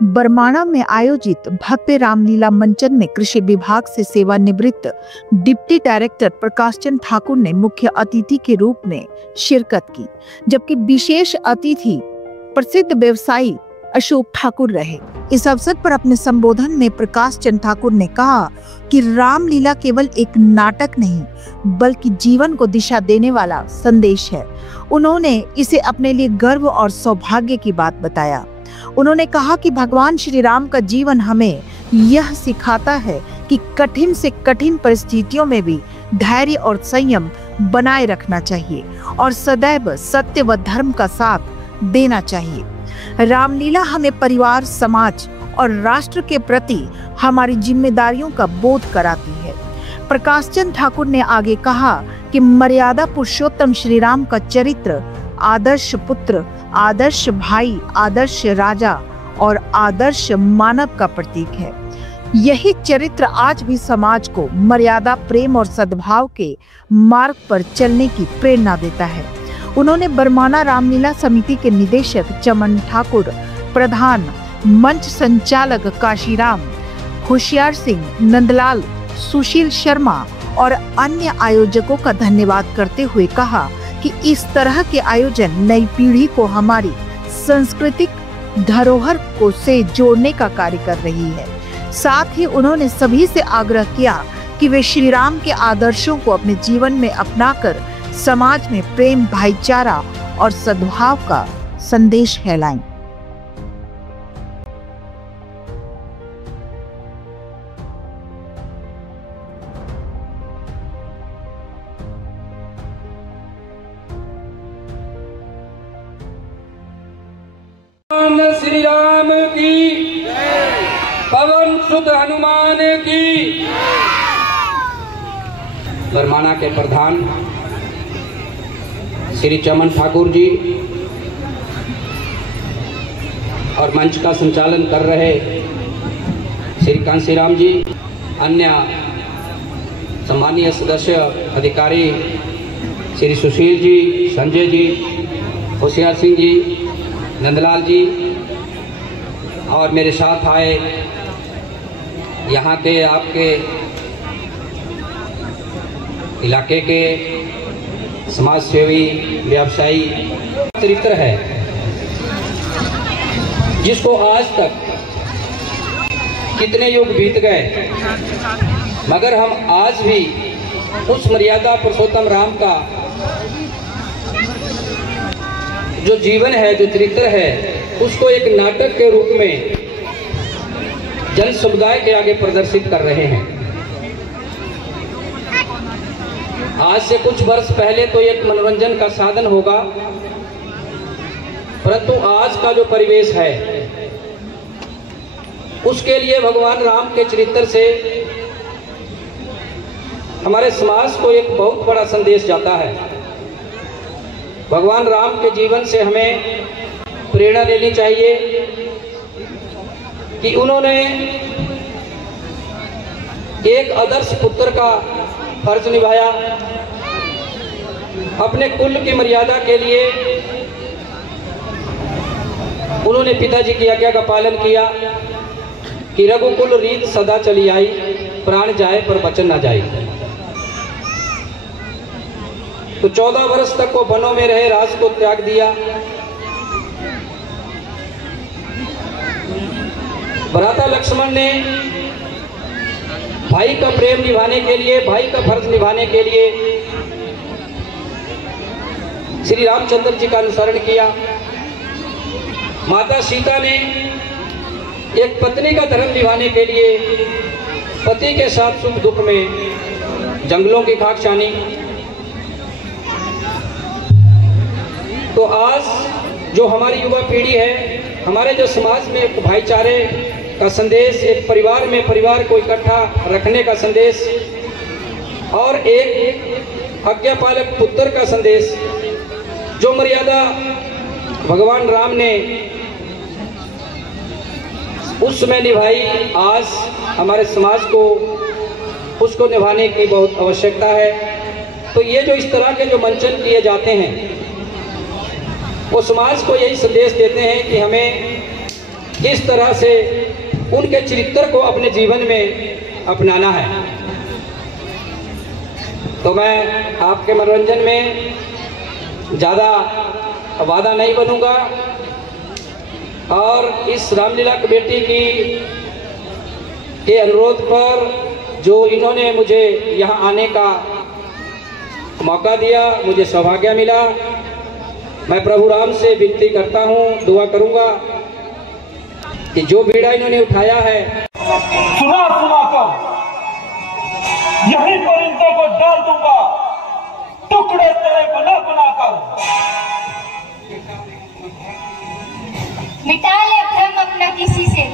बरमाणा में आयोजित भव्य रामलीला मंचन में कृषि विभाग से सेवानिवृत्त डिप्टी डायरेक्टर प्रकाश चंद ठाकुर ने मुख्य अतिथि के रूप में शिरकत की, जबकि विशेष अतिथि प्रसिद्ध व्यवसायी अशोक ठाकुर रहे। इस अवसर पर अपने संबोधन में प्रकाश चंद ठाकुर ने कहा कि रामलीला केवल एक नाटक नहीं बल्कि जीवन को दिशा देने वाला संदेश है। उन्होंने इसे अपने लिए गर्व और सौभाग्य की बात बताया। उन्होंने कहा कि भगवान श्री राम का जीवन हमें यह सिखाता है कि कठिन से कठिन परिस्थितियों में भी धैर्य और संयम बनाए रखना चाहिए और सदैव सत्य व धर्म का साथ देना चाहिए। रामलीला हमें परिवार, समाज और राष्ट्र के प्रति हमारी जिम्मेदारियों का बोध कराती है। प्रकाश चंद ठाकुर ने आगे कहा कि मर्यादा पुरुषोत्तम श्री राम का चरित्र आदर्श पुत्र, आदर्श भाई, आदर्श राजा और आदर्श मानव का प्रतीक है। यही चरित्र आज भी समाज को मर्यादा, प्रेम और सद्भाव के मार्ग पर चलने की प्रेरणा देता है। उन्होंने बरमाणा रामलीला समिति के निदेशक चमन ठाकुर, प्रधान मंच संचालक काशीराम, होशियार सिंह, नंदलाल, सुशील शर्मा और अन्य आयोजकों का धन्यवाद करते हुए कहा कि इस तरह के आयोजन नई पीढ़ी को हमारी सांस्कृतिक धरोहर को से जोड़ने का कार्य कर रही है। साथ ही उन्होंने सभी से आग्रह किया कि वे श्री राम के आदर्शों को अपने जीवन में अपनाकर समाज में प्रेम, भाईचारा और सद्भाव का संदेश फैलाएं। श्री राम की, पवन सुत हनुमान की। बरमाणा के प्रधान श्री चमन ठाकुर जी और मंच का संचालन कर रहे श्री कांशीराम जी, अन्य सम्मानीय सदस्य अधिकारी श्री सुशील जी, संजय जी, होशियार सिंह जी, नंदलाल जी और मेरे साथ आए यहाँ के आपके इलाके के समाज सेवी, व्यवसायी चरित्र है जिसको आज तक कितने युग बीत गए मगर हम आज भी उस मर्यादा पुरुषोत्तम राम का जो जीवन है, जो चरित्र है, उसको एक नाटक के रूप में जन समुदाय के आगे प्रदर्शित कर रहे हैं। आज से कुछ वर्ष पहले तो एक मनोरंजन का साधन होगा, परंतु आज का जो परिवेश है उसके लिए भगवान राम के चरित्र से हमारे समाज को एक बहुत बड़ा संदेश जाता है। भगवान राम के जीवन से हमें प्रेरणा लेनी चाहिए कि उन्होंने एक आदर्श पुत्र का फर्ज निभाया, अपने कुल की मर्यादा के लिए उन्होंने पिताजी की आज्ञा का पालन किया कि रघुकुल रीत सदा चली आई, प्राण जाए पर वचन न जाए। तो 14 वर्ष तक वो वनों में रहे, राज को त्याग दिया। भ्राता लक्ष्मण ने भाई का प्रेम निभाने के लिए, भाई का फर्ज निभाने के लिए श्री रामचंद्र जी का अनुसरण किया। माता सीता ने एक पत्नी का धर्म निभाने के लिए पति के साथ सुख दुख में जंगलों की खाक छानी। तो आज जो हमारी युवा पीढ़ी है, हमारे जो समाज में एक भाईचारे का संदेश, एक परिवार में परिवार को इकट्ठा रखने का संदेश और एक आज्ञापालक पुत्र का संदेश, जो मर्यादा भगवान राम ने उस समय निभाई, आज हमारे समाज को उसको निभाने की बहुत आवश्यकता है। तो ये जो इस तरह के जो मंचन किए जाते हैं वो समाज को यही संदेश देते हैं कि हमें किस तरह से उनके चरित्र को अपने जीवन में अपनाना है। तो मैं आपके मनोरंजन में ज़्यादा वादा नहीं बनूंगा और इस रामलीला कमेटी के अनुरोध पर जो इन्होंने मुझे यहाँ आने का मौका दिया, मुझे सौभाग्य मिला, मैं प्रभु राम से विनती करता हूँ, दुआ करूँगा कि जो बीड़ा इन्होंने उठाया है सुना कर यहीं पर इनको को डाल दूंगा, टुकड़े तेरे बना कर। मिटा ले भ्रम अपना किसी से,